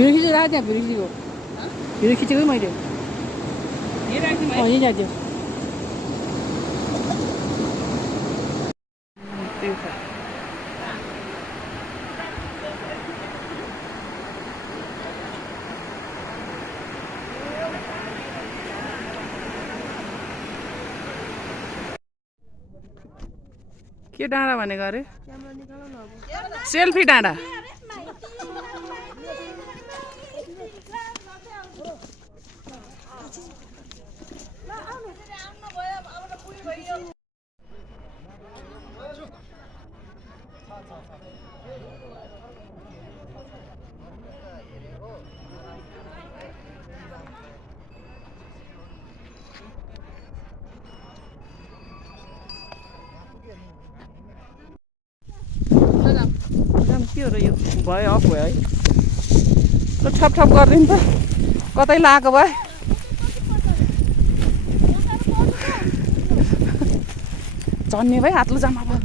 video खिचेर राख त्यहाँ भिडियो खिचेको भिडियो खिचेकै मैले यहीँ राख्दियो के डाँडा भनेको अरे सेल्फी डाँडा के हो र यो भयो अफ भयो है ल ठप ठप गरिदिनु त कतै लगाएको भए झन्ने भाइ हातलो जामा भयो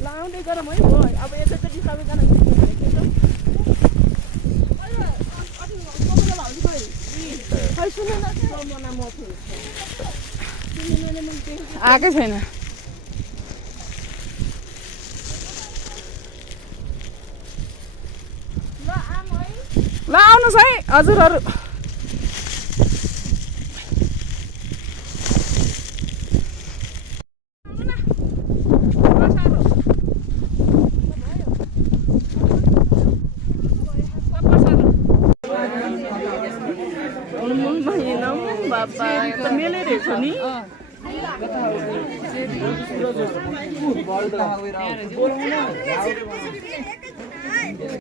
लाउँदै गरौँ है हो अब एकैचोटि सबैजना आएकै छैन ल आउनुहोस् है हजुरहरू बाबा त मेलै रहेछ नि